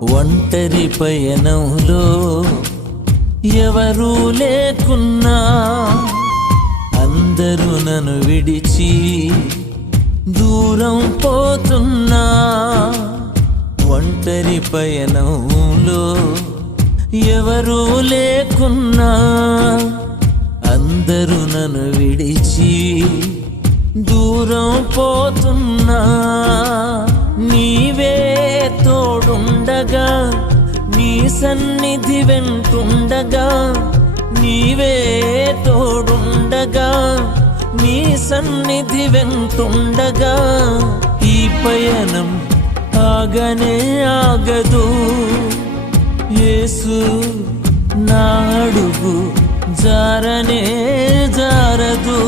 ఒంటరి పయనంలో ఎవరూ లేకున్నా, అందరూ నన్ను విడిచి దూరం పోతున్నా. ఒంటరి పయనంలో ఎవరూ లేకున్నా, అందరూ నన్ను విడిచి దూరం పోతున్నా. నీవే తోడుండగా, నీ సన్నిధి వెంటుండగా, నీవే తోడుండగా, నీ సన్నిధి వెంటుండగా, ఈ పయనం ఆగనే ఆగదు. యేసు నా అడుగు జారనే జారదు.